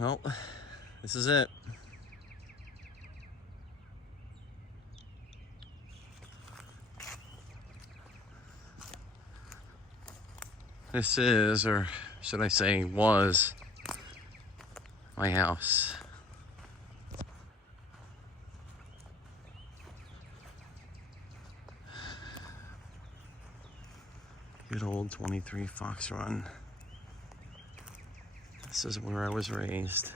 Well, this is it. This is, or should I say was, my house. Good old 23 Fox Run. This is where I was raised.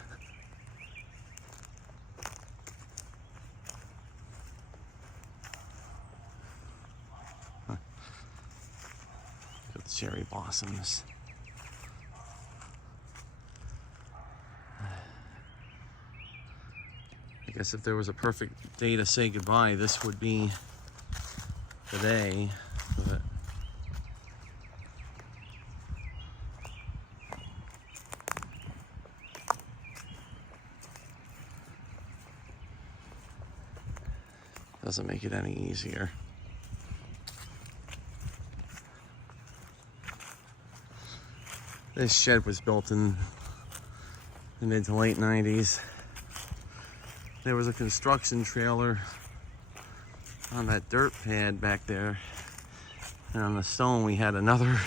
With cherry blossoms. I guess if there was a perfect day to say goodbye, this would be the day. But doesn't make it any easier. This shed was built in the mid to late 90s. There was a construction trailer on that dirt pad back there. And on the stone, we had another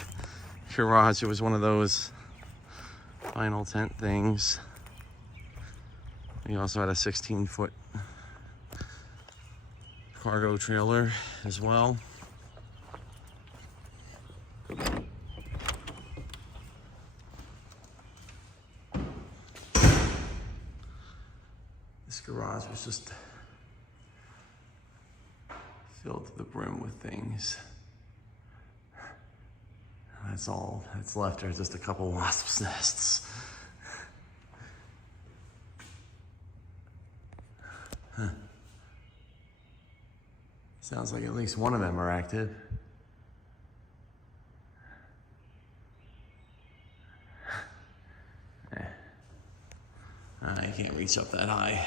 garage. It was one of those vinyl tent things. We also had a 16-foot cargo trailer as well. This garage was just filled to the brim with things. That's all that's left. There's just a couple wasps' nests. Huh. Sounds like at least one of them are active. I can't reach up that high.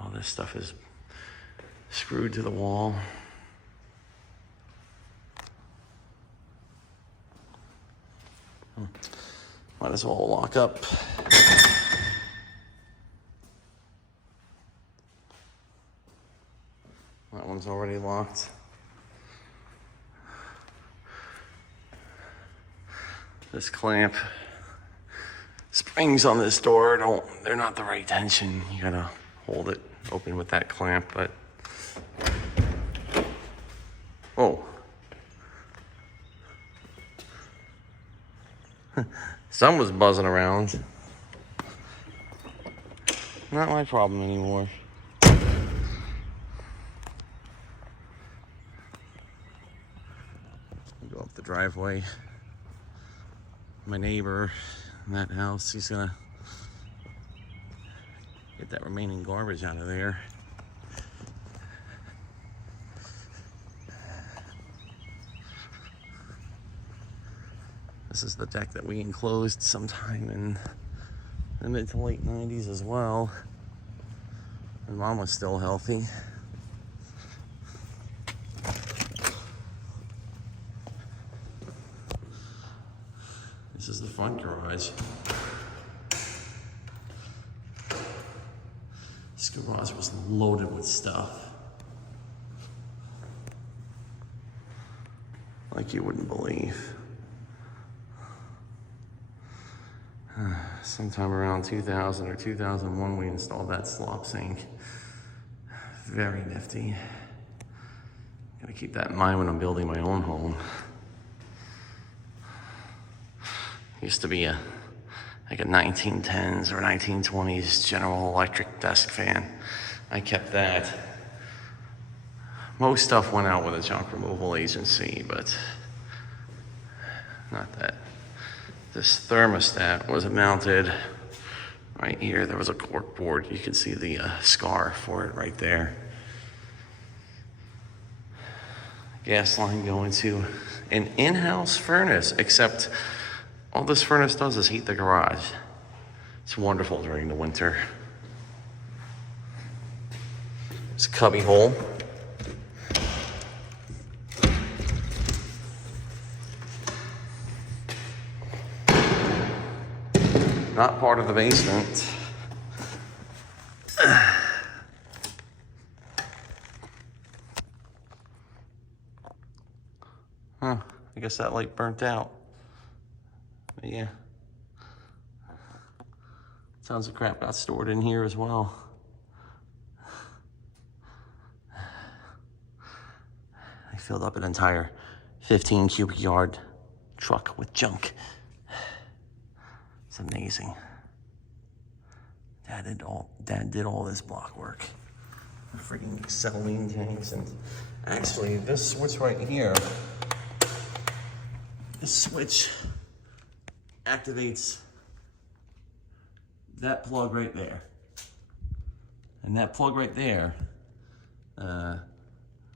All this stuff is screwed to the wall. Might as well lock up. That one's already locked. This clamp springs on this door they're not the right tension. You gotta hold it open with that clamp, but oh. Sun was buzzing around. Not my problem anymore. Go up the driveway. My neighbor in that house, he's gonna get that remaining garbage out of there. This is the deck that we enclosed sometime in the mid to late 90s as well. And Mom was still healthy. This is the front garage. This garage was loaded with stuff. Like you wouldn't believe. Sometime around 2000 or 2001, we installed that slop sink. Very nifty. Gotta keep that in mind when I'm building my own home. Used to be like a 1910s or 1920s General Electric desk fan. I kept that. Most stuff went out with a junk removal agency, but not that. This thermostat was mounted right here. There was a cork board. You can see the scar for it right there. Gas line going to an in-house furnace, except all this furnace does is heat the garage. It's wonderful during the winter. It's a cubby hole. Not part of the basement. Huh, I guess that light burnt out. But yeah. Tons of crap got stored in here as well. I filled up an entire 15 cubic yard truck with junk. It's amazing. Dad did all this block work. Freaking acetylene tanks, and actually this switch right here, this switch activates that plug right there. And that plug right there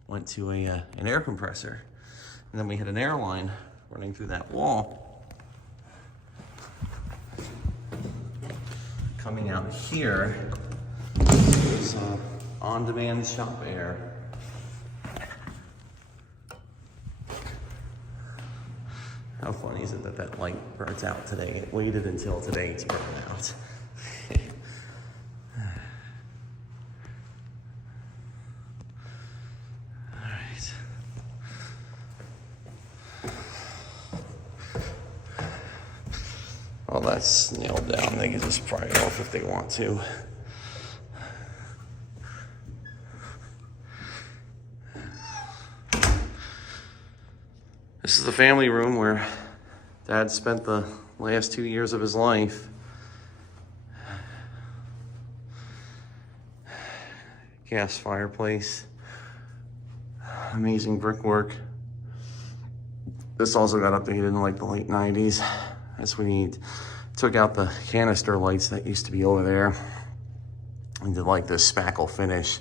went to an air compressor. And then we had an air line running through that wall. Coming out here is on-demand shop air. How funny is it that that light burns out today? It waited until today to burn out. Alright. Well, that's nailed down. They can just pry it off if they want to. This is the family room where Dad spent the last 2 years of his life. Gas fireplace. Amazing brickwork. This also got updated in like the late 90s. As we took out the canister lights that used to be over there and did like this spackle finish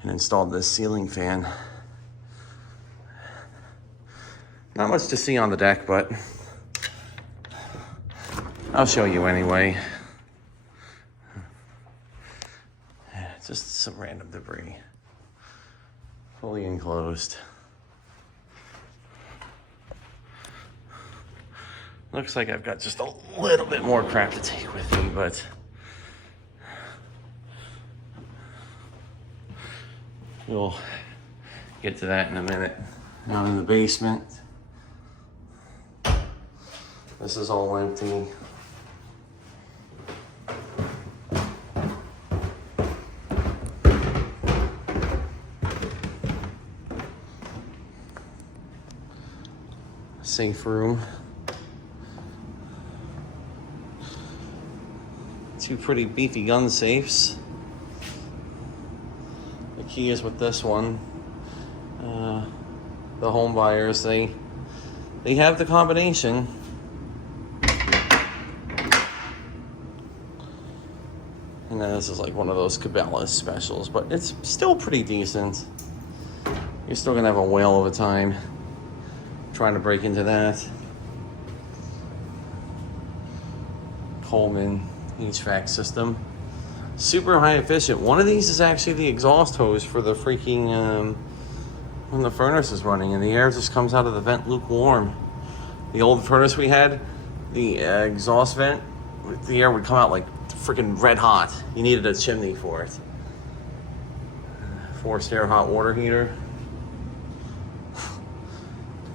and installed this ceiling fan. Not much to see on the deck, but I'll show you anyway. Just some random debris. Fully enclosed. Looks like I've got just a little bit more crap to take with me, but we'll get to that in a minute. Down in the basement. This is all empty. Safe room. Two pretty beefy gun safes. The key is with this one. The home buyers, they have the combination. And then this is like one of those Cabela's specials, but it's still pretty decent. You're still gonna have a whale of a time trying to break into that. Coleman HVAC system. Super high efficient. One of these is actually the exhaust hose for the freaking, when the furnace is running and the air just comes out of the vent lukewarm. The old furnace we had, the exhaust vent, the air would come out like freaking red hot. You needed a chimney for it. Forced air hot water heater.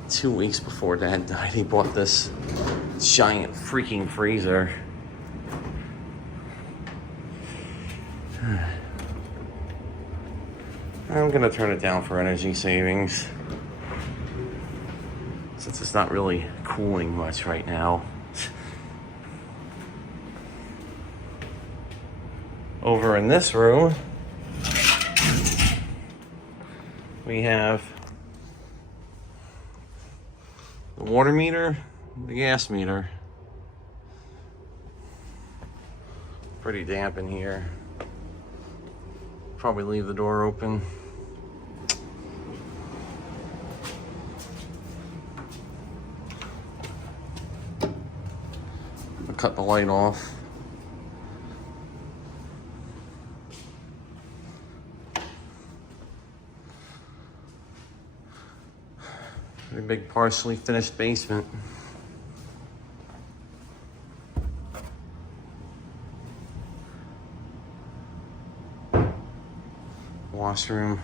2 weeks before Dad died, he bought this giant freaking freezer. I'm gonna turn it down for energy savings, since it's not really cooling much right now. Over in this room, we have the water meter, the gas meter. Pretty damp in here. Probably leave the door open. I'll cut the light off. Pretty big partially finished basement. Washroom.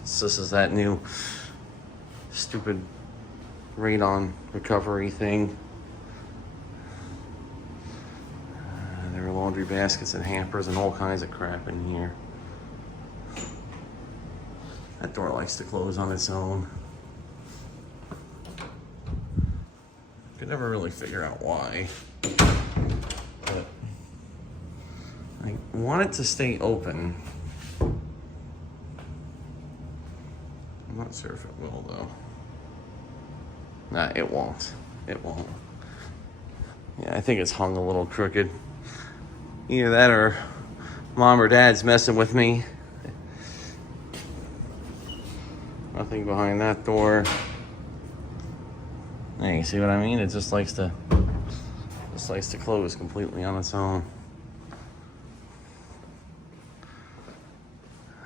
This is that new stupid radon recovery thing. There are laundry baskets and hampers and all kinds of crap in here. That door likes to close on its own. Could never really figure out why. But I want it to stay open. I'm not sure if it will though. Nah, it won't. It won't. Yeah, I think it's hung a little crooked. Either that or mom or dad's messing with me. Nothing behind that door. Hey, you see what I mean? It just likes to close completely on its own.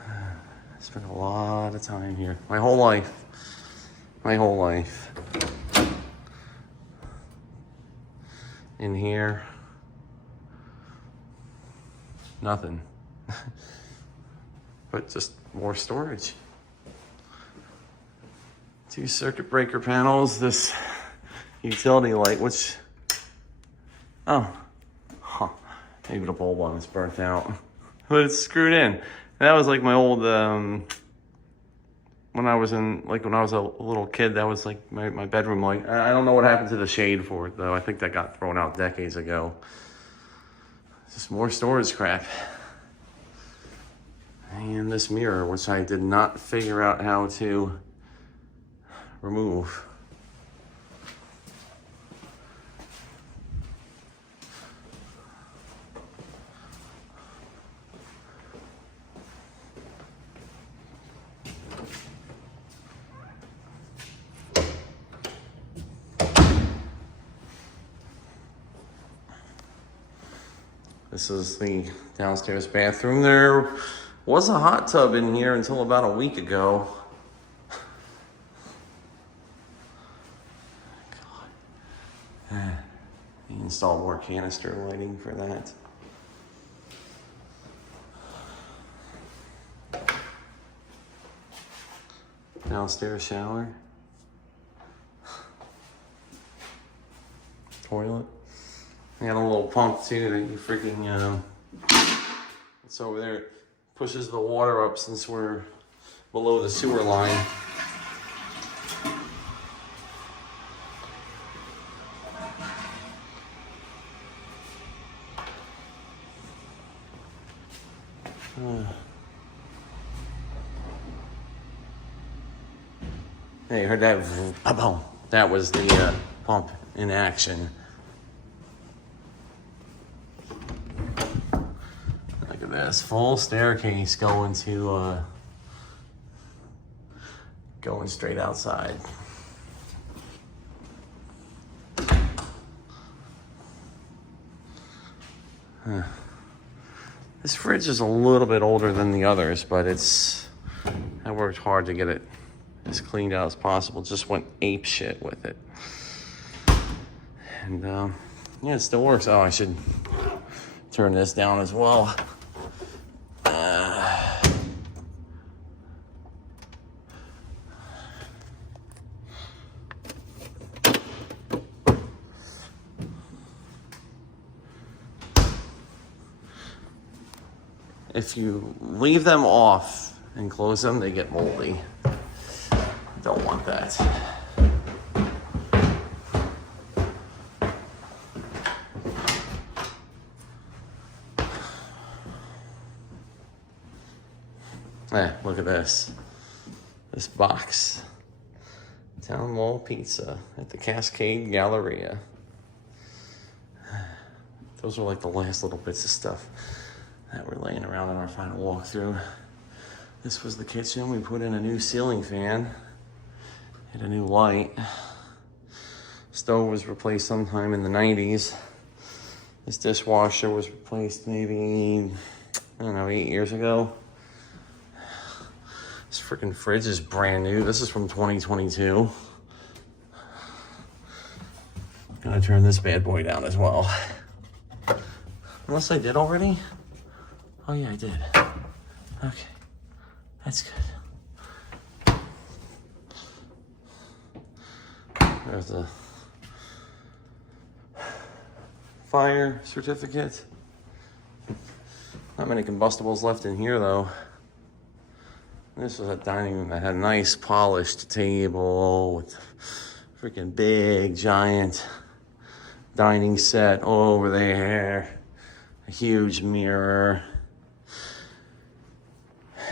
I spent a lot of time here. My whole life. My whole life. In here. Nothing. But just more storage. 2 circuit breaker panels, this utility light, which, maybe the bulb on it's burnt out. But it's screwed in. That was like my old, when I was a little kid, that was like my bedroom light. I don't know what happened to the shade for it though. I think that got thrown out decades ago. Just more storage crap. And this mirror, which I did not figure out how to remove. This is the downstairs bathroom. There was a hot tub in here until about a week ago. Install more canister lighting for that. Downstairs shower. Toilet. They got a little pump too that you freaking, it's over there. It pushes the water up since we're below the sewer line. Hey, you heard that? That was the pump in action. Look at this full staircase going straight outside. This fridge is a little bit older than the others, but I worked hard to get it as cleaned out as possible. Just went ape shit with it. And yeah, it still works. Oh, I should turn this down as well. If you leave them off and close them, they get moldy. Don't want that. Look at this. This box. Town Mall Pizza at the Cascade Galleria. Those are like the last little bits of stuff that were laying around in our final walkthrough. This was the kitchen. We put in a new ceiling fan. Had a new light. Stove was replaced sometime in the 90s. This dishwasher was replaced maybe, I don't know, 8 years ago. This freaking fridge is brand new. This is from 2022. Gonna turn this bad boy down as well. Unless I did already? Oh yeah, I did. Okay, that's good. There's the fire certificate. Not many combustibles left in here though. This was a dining room that had a nice polished table with freaking big giant dining set over there. A huge mirror.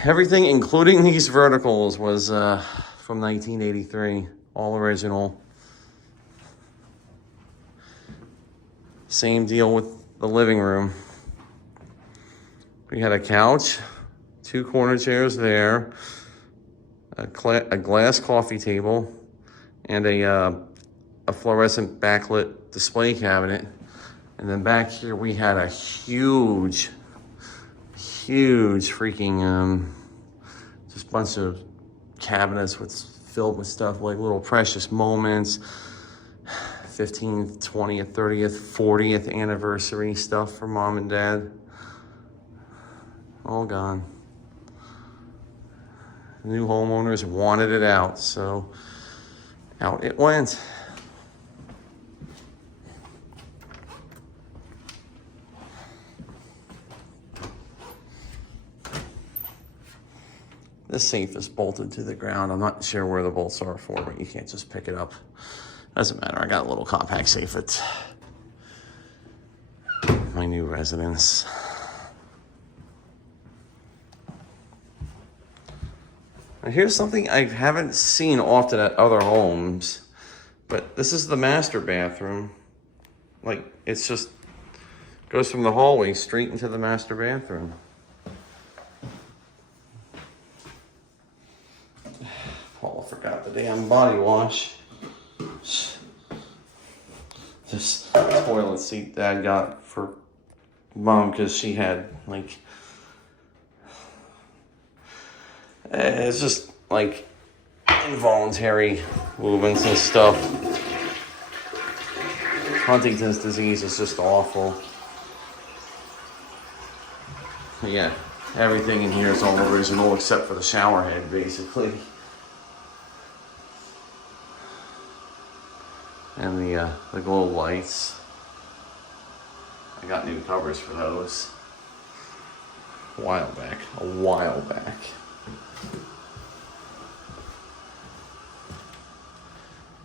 Everything, including these verticals, was from 1983. All original. Same deal with the living room. We had a couch, 2 corner chairs there, a glass coffee table, and a fluorescent backlit display cabinet. And then back here we had a huge freaking just bunch of cabinets filled with stuff like little precious moments, 15th, 20th, 30th, 40th anniversary stuff for mom and dad. All gone. The new homeowners wanted it out, so out it went. This safe is bolted to the ground. I'm not sure where the bolts are for, but you can't just pick it up. Doesn't matter. I got a little compact safe at my new residence. Now here's something I haven't seen often at other homes, but this is the master bathroom. Like, it's just goes from the hallway straight into the master bathroom. Paul forgot the damn body wash. This toilet seat Dad got for Mom because she had, like, it's just like involuntary movements and stuff. Huntington's disease is just awful. But yeah, everything in here is all original except for the shower head, basically. And the glow lights. I got new covers for those a while back.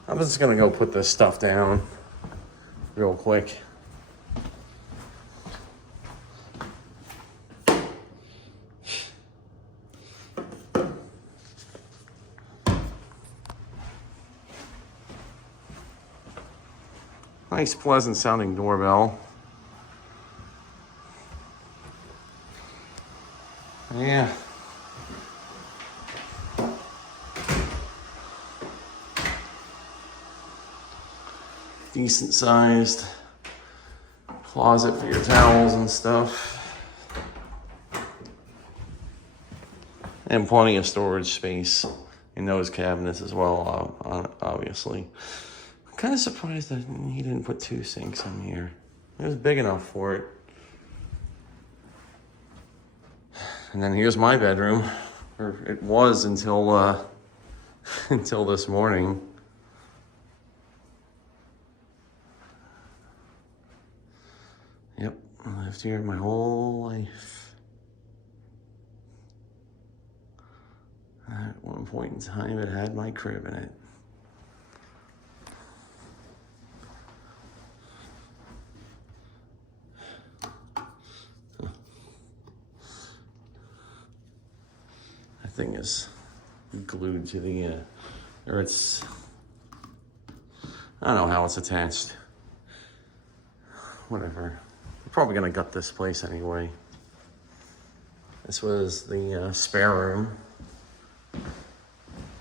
I'm just gonna go put this stuff down real quick. Nice, pleasant sounding doorbell. Yeah. Decent sized closet for your towels and stuff. And plenty of storage space in those cabinets as well, obviously. I'm kind of surprised that he didn't put 2 sinks in here. It was big enough for it. And then here's my bedroom, or it was until until this morning. Yep, I lived here my whole life. At one point in time, it had my crib in it. That thing is glued to the, or it's, I don't know how it's attached. Whatever. I'm probably gonna gut this place anyway. This was the spare room.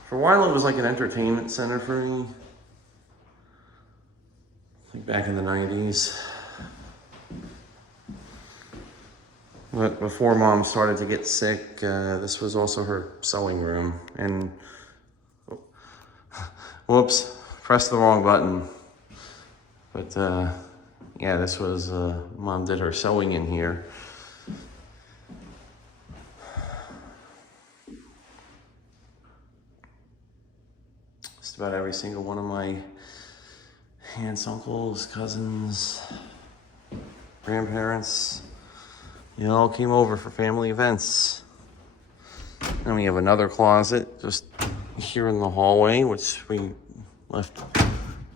For a while it was like an entertainment center for me. Like back in the 90s. But before Mom started to get sick, this was also her sewing room. And, whoops, pressed the wrong button. But yeah, this was, Mom did her sewing in here. Just about every single one of my aunts, uncles, cousins, grandparents, you know, all came over for family events. And we have another closet just here in the hallway, which we left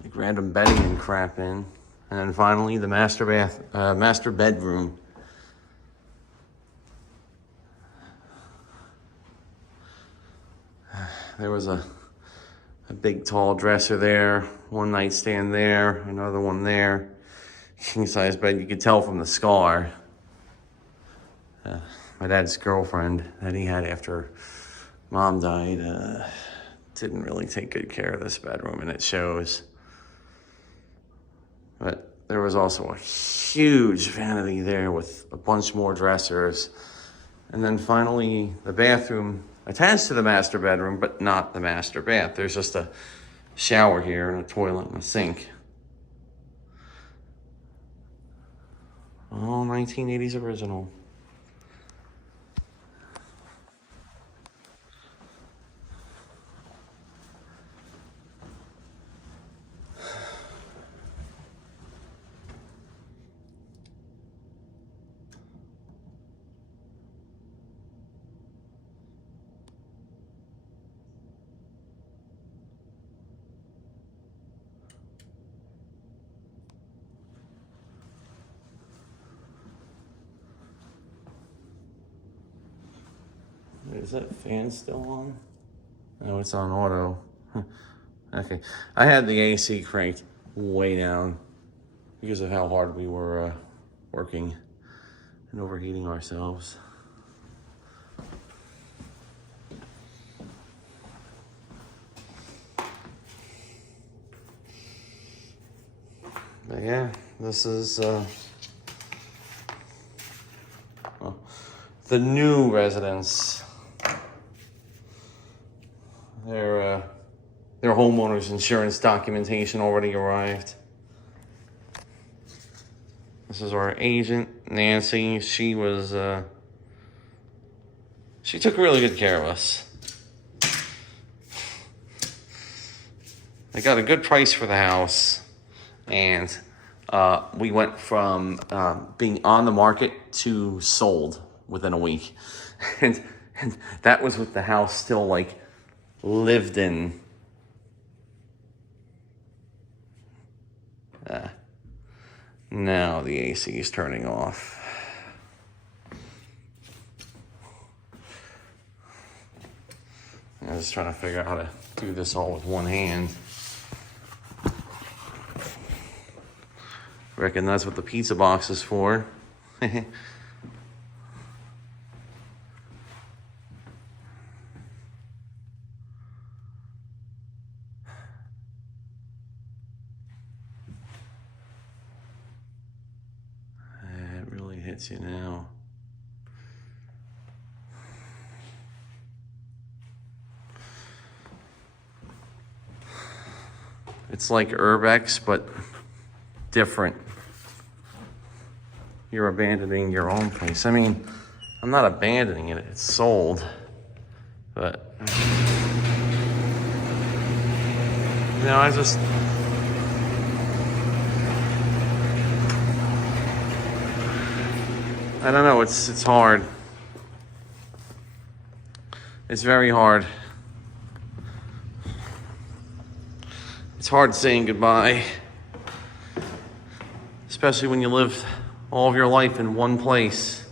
like random bedding and crap in. And then finally the master bedroom. There was a big tall dresser there, one nightstand there, another one there. King size bed, you could tell from the scar. My dad's girlfriend that he had after Mom died didn't really take good care of this bedroom, and it shows. But there was also a huge vanity there with a bunch more dressers. And then finally the bathroom attached to the master bedroom, but not the master bath. There's just a shower here and a toilet and a sink. Oh, 1980s original. Is that fan still on? No, it's on auto. Okay, I had the AC cranked way down because of how hard we were working and overheating ourselves. But yeah, this is the new residence. Their homeowner's insurance documentation already arrived. This is our agent, Nancy. She took really good care of us. I got a good price for the house, and we went from being on the market to sold within a week. And that was with the house still like lived in. Now the AC is turning off. I was trying to figure out how to do this all with one hand. Reckon that's what the pizza box is for. Hits you now. It's like Urbex, but different. You're abandoning your own place. I mean, I'm not abandoning it, it's sold. But, you know, I don't know, it's hard. It's very hard. It's hard saying goodbye. Especially when you live all of your life in one place.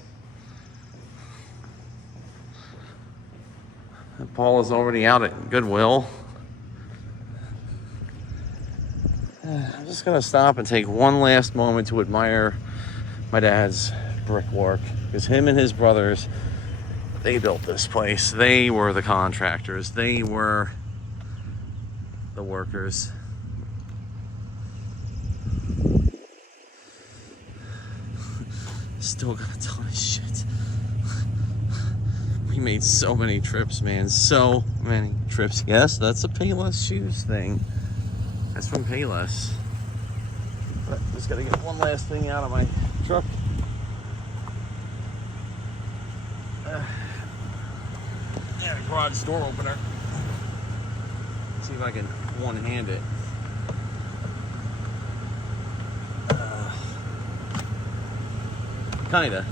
Paul is already out at Goodwill. I'm just gonna stop and take one last moment to admire my dad's brickwork, because him and his brothers, they built this place. They were the contractors. They were the workers. Still got a ton of shit. We made so many trips, man. So many trips. Yes, that's a Payless Shoes thing. That's from Payless. But just gotta get one last thing out of my truck. Yeah, the garage door opener. See if I can one-hand it. Kinda.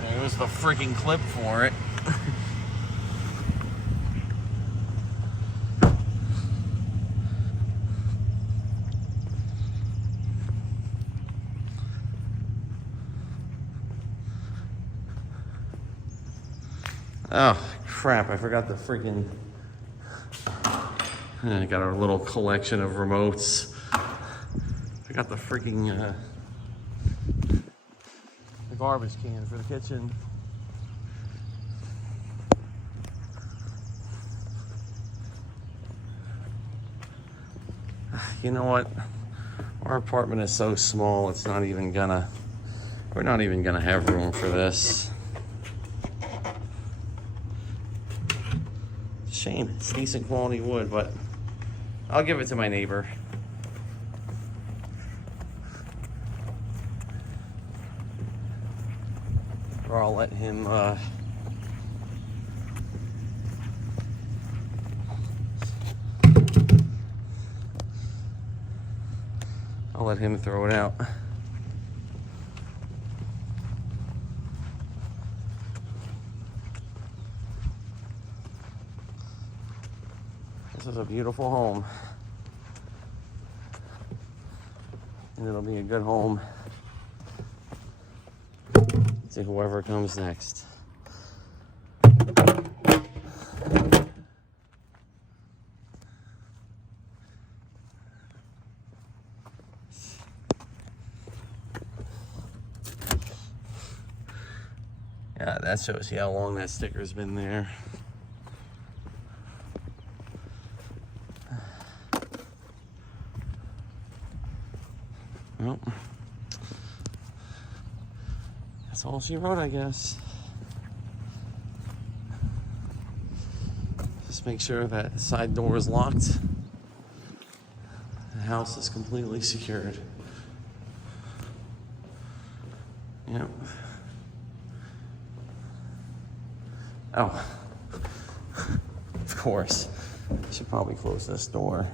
There's the freaking clip for it. Oh, crap, I forgot the freaking... I got a little collection of remotes. I got the freaking the garbage can for the kitchen. You know what? Our apartment is so small, it's not even gonna... We're not even gonna have room for this. Shame. It's decent quality wood, but I'll give it to my neighbor. Or I'll let him throw it out. This is a beautiful home. And it'll be a good home to whoever comes next. Yeah, that shows you how long that sticker's been there. Well, that's all she wrote, I guess. Just make sure that the side door is locked. The house is completely secured. Yep. Oh, of course. I should probably close this door.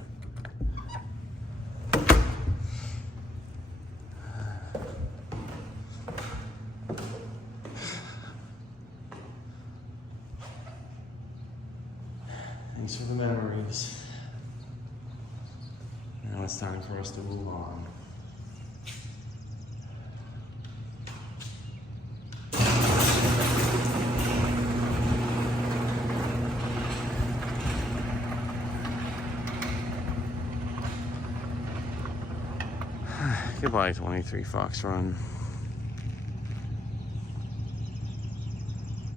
Thanks for the memories. Now it's time for us to move on. Goodbye, 23 Fox Run.